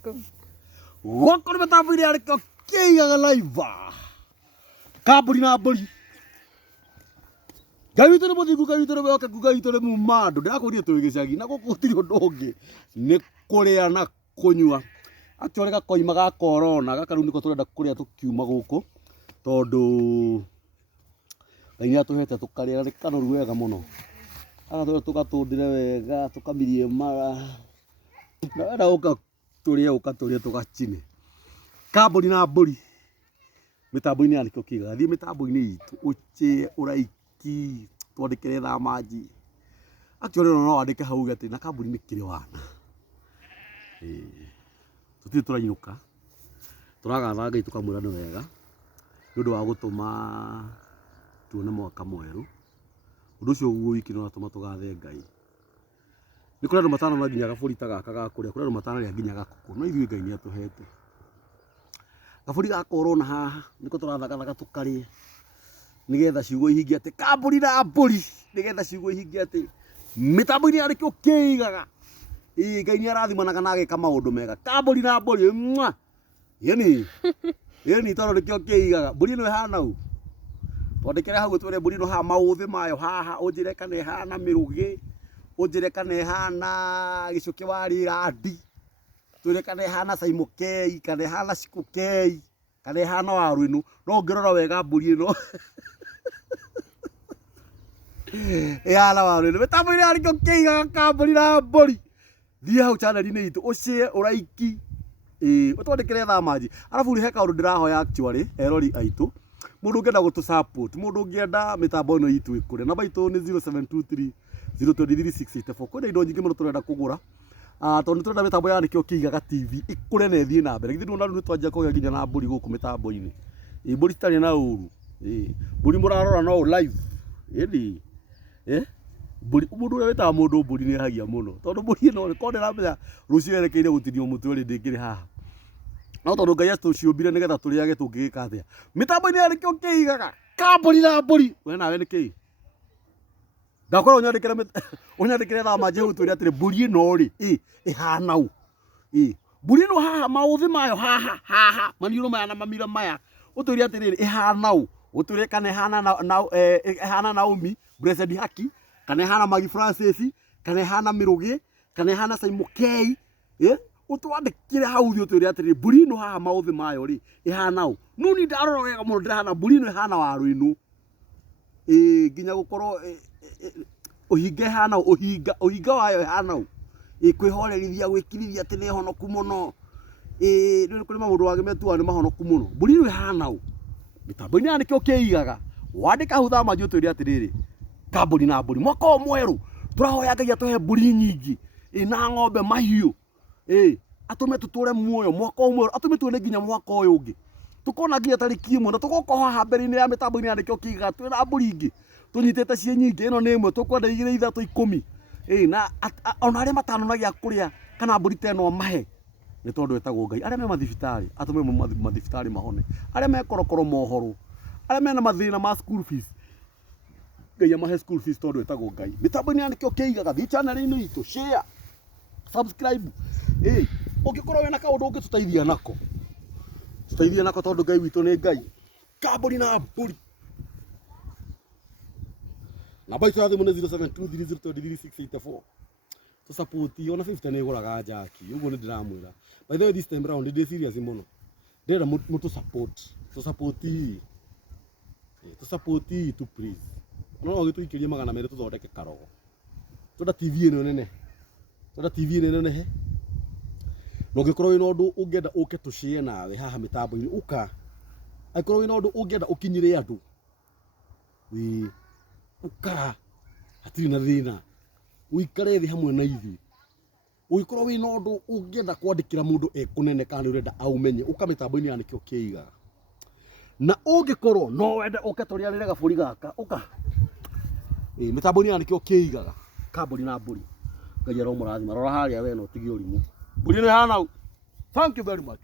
alaikum. Wako nimetabiri alikio kiigaga laiva. Kaburi na mburi. Ngai witũ nĩ mũthingu, Ngai witũ nĩ mwĩhokeku, Ngai witũ nĩ mumandũ. Ndĩrakũria tũrĩ gĩcagi na gũkũ gũtirĩ ũndũ ũngĩ nĩ kũrĩa na kũnyua. Actually gakoima ga corona gaka rĩu nĩko tũrenda kũrĩa tũkiuma gũkũ tondũ Ngai nĩatũhete tũkarĩa nĩ kanoru wega mũno. Aka tũrĩa tũgatũndĩre wega tũkamirie mara. Na wenda ũka tũrĩe tũgacine. Kaburi na mburi. Mitambo-inĩ ya nĩkĩo kĩigaga. Thiĩ mĩtambo-inĩ itũ ũchĩe ũraiki twandĩkĩre thamaji. Actually no wandĩke hau atĩ na kaburi nĩ kĩrĩ wana. Tũtirĩ tũrainũka. Tũragatha Ngai tũkamwĩra nĩ wega nĩ ũndũ wa gũtũma tuone mwaka mwerũ. Ũndũ ũcio ũguo wiki no atũma tũgathe Ngai. Nĩ kũrĩ andũ matanona nginya gabũri ta gaka ga kũrĩa, kũrĩ andũ matanarĩa nginya gakũkũ, no ithuĩ Ngai nĩatũhete. Gabũri ga corona haha nĩko tũrathagathaga tũkarĩe nĩgetha ciugo ihinge atĩ kaburi na mburi, nĩgetha ciugo ihinge atĩ mĩtambo-inĩ ya nĩkĩo kĩigaga. Ngai nĩarathimanaga na ageka maũndũ mega. Kaburi na mburi yeni tondũ nĩkĩo kĩigaga. Mburi ĩno ĩhana ũũ, twandĩkĩre hau twĩre mburi ĩno haha maũthĩ mayo haha, ũnjĩre kana ĩhana mĩrũgĩ, ũnjĩre kana ĩhana gĩcũkĩ wa rĩrandi, twĩre kana ĩhana caimũkei, kana ĩhana cikũkei, kana ĩhana waru ĩno. No ũngĩrora wega mburi ĩno ĩhana waru ĩno. Mĩtambo-inĩ ya nĩkĩo kĩigaga kaburi na mburi. Thiĩ hau channel-inĩ itũ ũcĩe ũraiki, ũtwandĩkĩre thamaji. Arabu he kaũndũ ndĩrahoya actually erori aitũ, mũndũ ũngĩenda gũtũ support, mũndũ ũngĩenda mĩtambo ĩno itũ ĩkũre, namba itũ nĩ 0723 023 684. Kwĩna indo nyingĩ mũno tũrenda kũgũra tondũ tũrenda mĩtambo ya nĩkĩo kĩigaga TV ĩkũre na ĩthiĩ na mbere. Githĩ nĩwona rĩu nĩtwanjia kũgĩa nginya na mbũri gũkũ mĩtambo-inĩ. Mbũri citarĩ na ũru. Mbũri mũrarora no live. Ĩni mbũri, mũndũ ũrĩa wĩtaga mũndũ mbũri nĩehagia mũno tondũ mbũri ĩno korwo ndĩramenya rũciũ yerekeire gũtinio mũtwe rĩ ndĩngĩrĩ haha. No tondũ Ngai atũciũmbire nĩgetha tũrĩage tũngĩgĩka atĩa. Mĩtambo-inĩ ya nĩkĩo kĩigaga kaburi na mbũri. We nawe nĩ kĩĩ? Ndakorwo ũnyandĩkĩre thamaji hau twĩre atĩrĩ mbũri ĩno rĩ ĩhana ũũ. Mbũri ĩno haha maũthĩ mayo haha maniũrũ maya na mamira maya, ũtwĩre atĩrĩrĩ ĩhana ũũ. Ũtwĩre kana ĩhana Naomi Blessed Haki, kana ĩhana Magi Francis, kana ĩhana mĩrũgĩ, kana ĩhana caimũkei. Ũtwandĩkĩre hau thĩ ũtwĩre atĩrĩrĩ mbũri ĩno haha maũthĩ mayo rĩ ĩhana ũũ. No niĩ ndarora wega mũno ndĩrahana mbũri ĩno ĩhana waru ĩno. Nginya gũkorwo ũhinga ĩhana ũũ, ũhinga wayo ĩhana ũũ. Kwĩhorerithia gwĩkirithia atĩ nĩ honoku mũno. Nĩ kũrĩ maũndũ wangĩ metuaga nĩ mahonoku mũno. Mbũri ĩno ĩhana ũũ. Mĩtambo-inĩ ya nĩkĩo kĩigaga. Wandĩka hau thamaji ũtwĩre atĩrĩrĩ kaburi na mbũri. Mwaka ũyũ mwerũ tũrahoya Ngai atũhe mbũri nyingĩ na ng'ombe mahiũ. Atũme tũtũre muoyo mwaka ũyũ mwerũ, atũme tuone nginya mwaka ũyũ ũngĩ. Tũkona nginya tarĩki ĩmwe na tũgoka haha mbere-inĩ ya mĩtambo-inĩ ya nĩkĩo kĩigaga twĩna mbũri ingĩ tũnyitĩte ciĩ nyingĩ. Ĩno nĩ ĩmwe tũkwenda 2 3 10. Na ona arĩa matanonagia kũrĩa kana mbũri ta ĩno mahe nĩ tondũ etagwo Ngai. Arĩa me mathibitarĩ atũme mathibitarĩ mahone, arĩa me korokoro mohoro, arĩa mena mathĩna ma school fees Ngai amahe school fees tondũ etagwo Ngai. Mĩtambo-inĩ ya nĩkĩo kĩigaga. Thiĩ channel-inĩ itũ, share, subscribe. Ũngĩkorwo wĩna kaũndũ ũngĩtũteithia nako, tũteithie nako tondũ Ngai witũ nĩ Ngai. Kaburi na mbũri. Namba itũ ya thimũ nĩ 0723 to support ona 50 nĩ ĩgũraga njaki. Ũguo nĩ ndĩramwĩra. By the way this time round ndĩ serious mũno. Ndĩrenda mũtũ support. To support tu please. No ũgĩtũikĩrie 200 tũthondeke karogo. Tũnda TV ĩno nene. Tũnda TV ĩno nene. Na ũngĩkorwo wĩna ũndũ ũngĩenda ũke tũshare nawe haha mĩtambo-inĩ ũka. Angĩkorwo wĩna ũndũ ũngĩenda ũkinyĩre andũ. Ũka hatirĩ na thĩna. Ũikare thĩ hamwe na ithuĩ. Ũngĩkorwo wĩna ũndũ ũngĩenda kwandĩkĩra mũndũ ekũnene kana nĩ ũrenda aumenye ũka mĩtambo-inĩ ya nĩkĩo kĩigaga. Na ũngĩkorwo no wende ũke tũrĩanĩre gabũri gaka ũka. Mĩtambo-inĩ ya nĩkĩo kĩigaga kaburi na mbũri. Ngai aromũrathima. Rora harĩa we no ũtige ũrimũ. Mbũri ĩno ĩhana ũũ. Thank you very much.